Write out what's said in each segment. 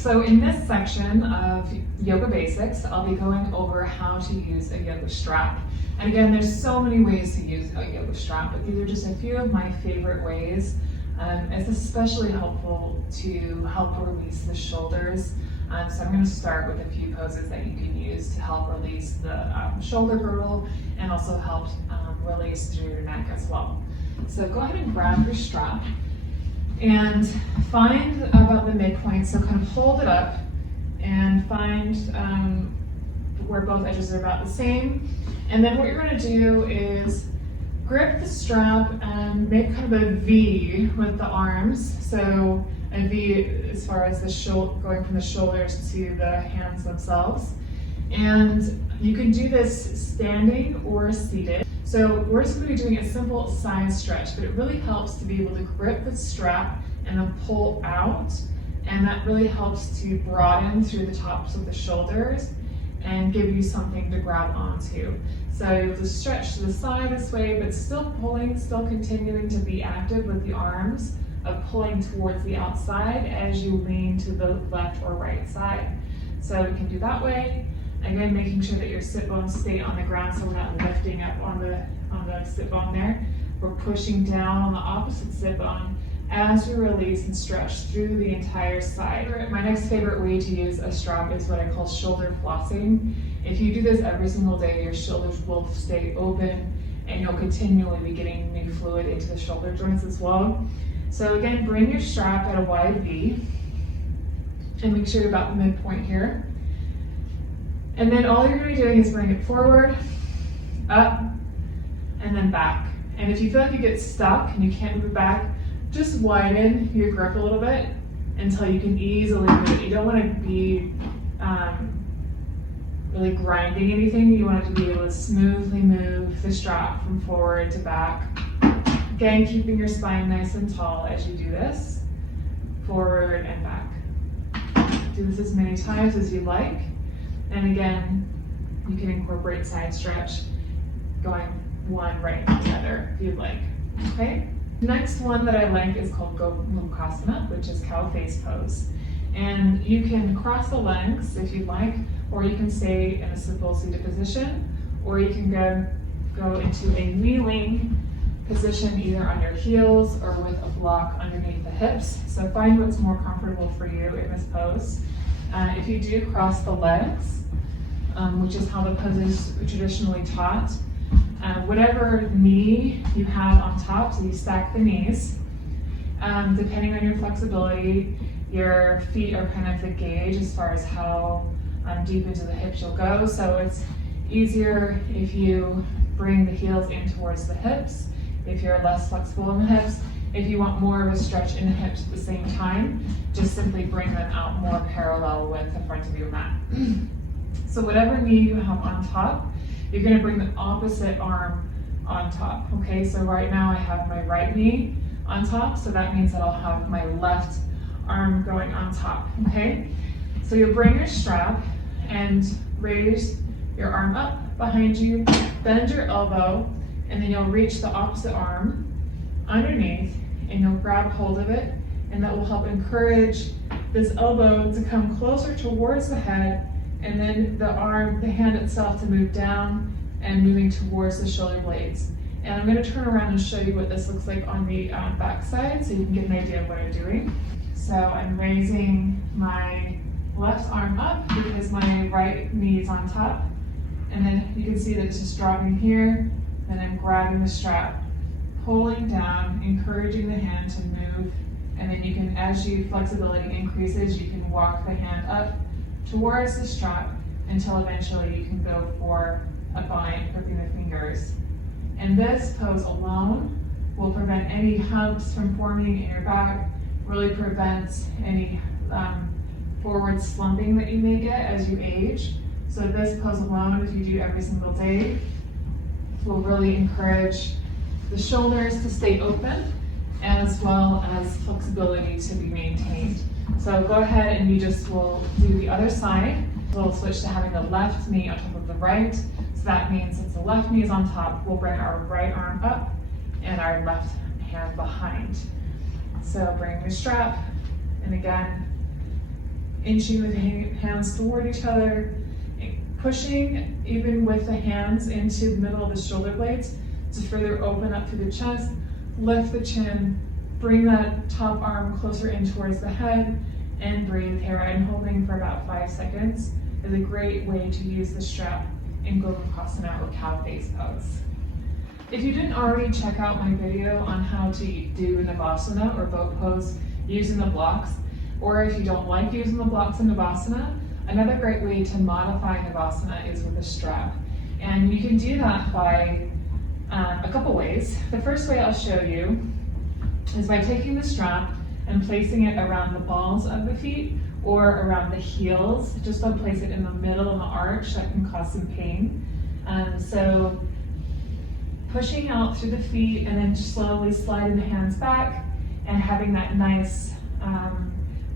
so in this section of yoga basics, I'll be going over how to use a yoga strap. And again, there's so many ways to use a yoga strap, but these are just a few of my favorite ways. It's especially helpful to help release the shoulders. So I'm going to start with a few poses that you can use to help release the shoulder girdle and also help release through your neck as well. So go ahead and grab your strap and find about the midpoint. So kind of hold it up and find where both edges are about the same. And then what you're going to do is grip the strap and make kind of a V with the arms. So a V as far as the going from the shoulders to the hands themselves. And you can do this standing or seated. So we're just going to be doing a simple side stretch, but it really helps to be able to grip the strap and then pull out. And that really helps to broaden through the tops of the shoulders and give you something to grab onto. So you'll just stretch to the side this way, but still pulling, still continuing to be active with the arms of pulling towards the outside as you lean to the left or right side. So we can do that way. Again, making sure that your sit bones stay on the ground so we're not lifting up on the sit bone there. We're pushing down on the opposite sit bone as we release and stretch through the entire side. My next favorite way to use a strap is what I call shoulder flossing. If you do this every single day, your shoulders will stay open and you'll continually be getting new fluid into the shoulder joints as well. So again, bring your strap at a wide V and make sure you're about the midpoint here. And then all you're going to be doing is bring it forward, up, and then back. And if you feel like you get stuck and you can't move it back, just widen your grip a little bit until you can easily move it. You don't want to be really grinding anything. You want it to be able to smoothly move the strap from forward to back. Again, keeping your spine nice and tall as you do this, forward and back. Do this as many times as you like. And again, you can incorporate side stretch, going one right into the other if you'd like, okay? Next one that I like is called Gomukasana, which is cow face pose. And you can cross the legs if you'd like, or you can stay in a simple seated position, or you can go into a kneeling position either on your heels or with a block underneath the hips. So find what's more comfortable for you in this pose. If you do cross the legs, which is how the pose is traditionally taught, whatever knee you have on top, so you stack the knees, depending on your flexibility, your feet are kind of the gauge as far as how deep into the hips you'll go. So it's easier if you bring the heels in towards the hips, if you're less flexible in the hips. If you want more of a stretch in the hips at the same time, just simply bring them out more parallel with the front of your mat. So whatever knee you have on top, you're going to bring the opposite arm on top, okay? So right now I have my right knee on top, so that means that I'll have my left arm going on top, okay? So you'll bring your strap and raise your arm up behind you, bend your elbow, and then you'll reach the opposite arm underneath and you'll grab hold of it, and that will help encourage this elbow to come closer towards the head, and then the hand itself to move down and moving towards the shoulder blades. And I'm going to turn around and show you what this looks like on the back side so you can get an idea of what I'm doing. So I'm raising my left arm up because my right knee is on top, and then you can see that it's just dropping here, then I'm grabbing the strap, pulling down, encouraging the hand to move, and then you can, as your flexibility increases, you can walk the hand up towards the strap until eventually you can go for a bind, gripping the fingers. And this pose alone will prevent any humps from forming in your back, really prevents any forward slumping that you may get as you age. So this pose alone, if you do every single day, will really encourage the shoulders to stay open as well as flexibility to be maintained. So go ahead and you just will do the other side. We'll switch to having the left knee on top of the right. So that means since the left knee is on top, we'll bring our right arm up and our left hand behind. So bring your strap, and again, inching the hands toward each other, pushing even with the hands into the middle of the shoulder blades to further open up through the chest, lift the chin, bring that top arm closer in towards the head, and breathe here. And holding for about 5 seconds is a great way to use the strap in Gomukasana or cow face pose. If you didn't already check out my video on how to do Navasana or boat pose using the blocks, or if you don't like using the blocks in Navasana, another great way to modify Navasana is with a strap. And you can do that by a couple ways. The first way I'll show you is by taking the strap and placing it around the balls of the feet or around the heels. Just don't place it in the middle of the arch, that can cause some pain. So pushing out through the feet and then slowly sliding the hands back and having that nice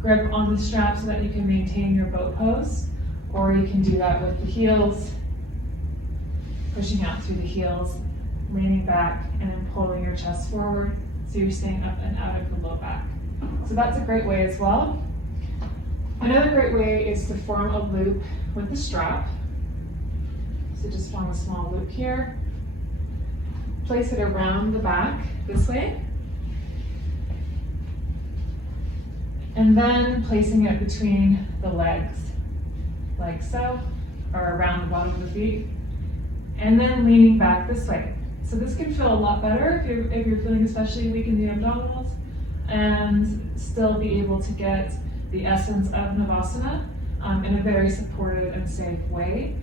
grip on the strap so that you can maintain your boat pose. Or you can do that with the heels, pushing out through the heels, leaning back, and then pulling your chest forward so you're staying up and out of the low back. So that's a great way as well. Another great way is to form a loop with the strap. So just form a small loop here. Place it around the back this way. And then placing it between the legs, like so, or around the bottom of the feet. And then leaning back this way. So this can feel a lot better if you're feeling especially weak in the abdominals, and still be able to get the essence of Navasana in a very supportive and safe way,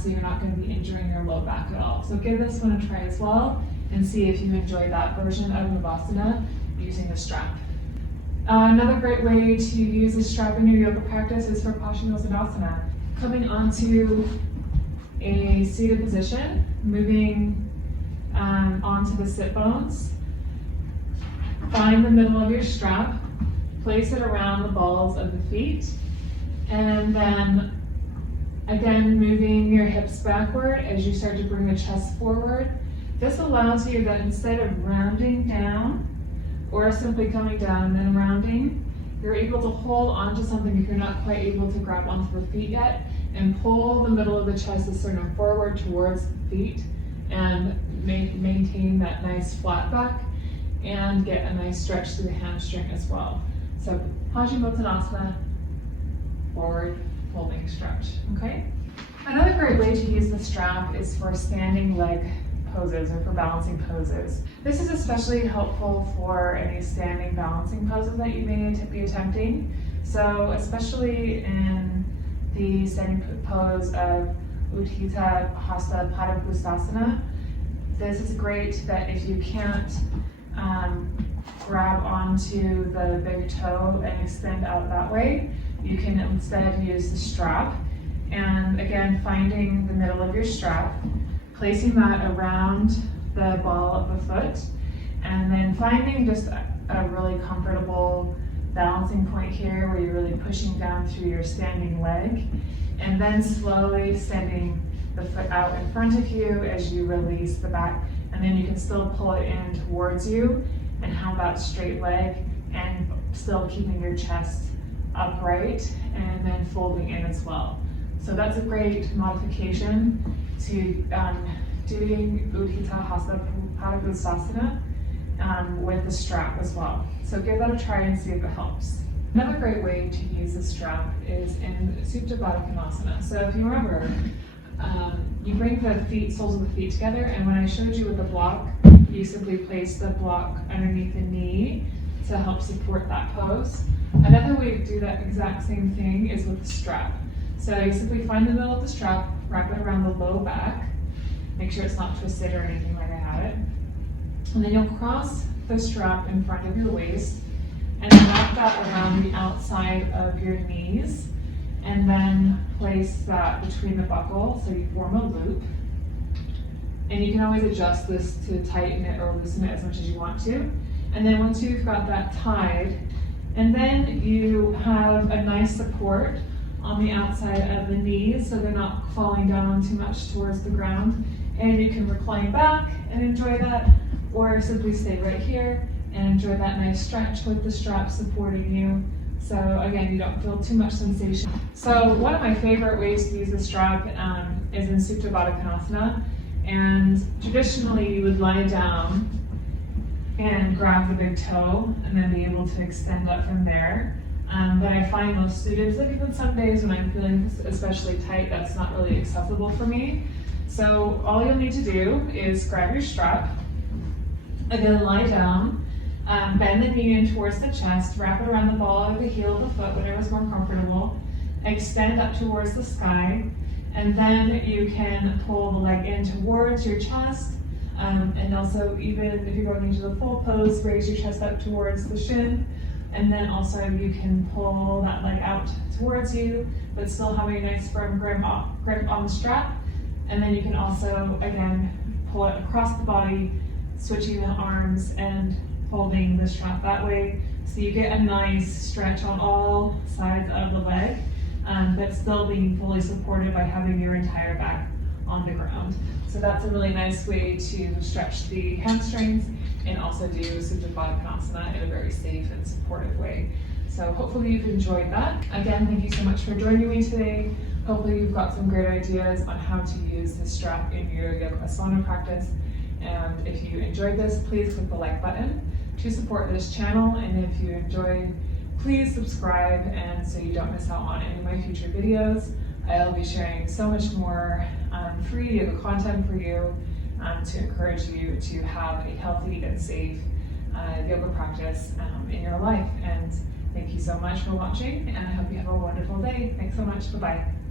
so you're not going to be injuring your low back at all. So give this one a try as well and see if you enjoy that version of Navasana using the strap. Another great way to use the strap in your yoga practice is for Padangusthasana. Coming onto a seated position, moving onto the sit bones. Find the middle of your strap, place it around the balls of the feet, and then again moving your hips backward as you start to bring the chest forward. This allows you that instead of rounding down or simply coming down and then rounding, you're able to hold onto something if you're not quite able to grab onto the feet yet, and pull the middle of the chest, the sternum forward towards the feet, and maintain that nice flat back and get a nice stretch through the hamstring as well. So Padangusthasana, forward, folding stretch, okay? Another great way to use the strap is for standing leg poses or for balancing poses. This is especially helpful for any standing balancing poses that you may be attempting. So especially in the standing pose of Untitled Padangusthasana, this is great that if you can't grab onto the big toe and extend out that way, you can instead use the strap. And again, finding the middle of your strap, placing that around the ball of the foot, and then finding just a really comfortable balancing point here where you're really pushing down through your standing leg, and then slowly sending the foot out in front of you as you release the back, and then you can still pull it in towards you and have that straight leg and still keeping your chest upright and then folding in as well. So that's a great modification to doing Untitled Padangusthasana with the strap as well. So give that a try and see if it helps. Another great way to use the strap is in Supta Padangusthasana. So if you remember, you bring the soles of the feet together, and when I showed you with the block, you simply place the block underneath the knee to help support that pose. Another way to do that exact same thing is with the strap. So you simply find the middle of the strap, wrap it around the low back, make sure it's not twisted or anything like I have it, and then you'll cross the strap in front of your waist and wrap that around the outside of your knees, and then place that between the buckle so you form a loop. And you can always adjust this to tighten it or loosen it as much as you want to. And then once you've got that tied, and then you have a nice support on the outside of the knees so they're not falling down too much towards the ground. And you can recline back and enjoy that, or simply stay right here and enjoy that nice stretch with the strap supporting you So again, you don't feel too much sensation. So one of my favorite ways to use the strap is in Supta Padangusthasana. And traditionally you would lie down and grab the big toe and then be able to extend up from there. But I find most students, like even some days when I'm feeling especially tight, that's not really accessible for me. So all you'll need to do is grab your strap, again lie down, bend the knee in towards the chest, wrap it around the ball of the heel of the foot, whatever's more comfortable, extend up towards the sky, and then you can pull the leg in towards your chest, and also even if you're going into the full pose, raise your chest up towards the shin, and then also you can pull that leg out towards you, but still having a nice firm grip on the strap. And then you can also, again, pull it across the body, switching the arms and holding the strap that way. So you get a nice stretch on all sides of the leg, but still being fully supported by having your entire back on the ground. So that's a really nice way to stretch the hamstrings and also do Supta Padangusthasana in a very safe and supportive way. So hopefully you've enjoyed that. Again, thank you so much for joining me today. Hopefully you've got some great ideas on how to use the strap in your Gomukasana practice. And if you enjoyed this, please click the like button to support this channel. And if you enjoyed, please subscribe and so you don't miss out on any of my future videos. I'll be sharing so much more free yoga content for you to encourage you to have a healthy and safe yoga practice in your life. And thank you so much for watching, and I hope you have a wonderful day. Thanks so much. Bye-bye.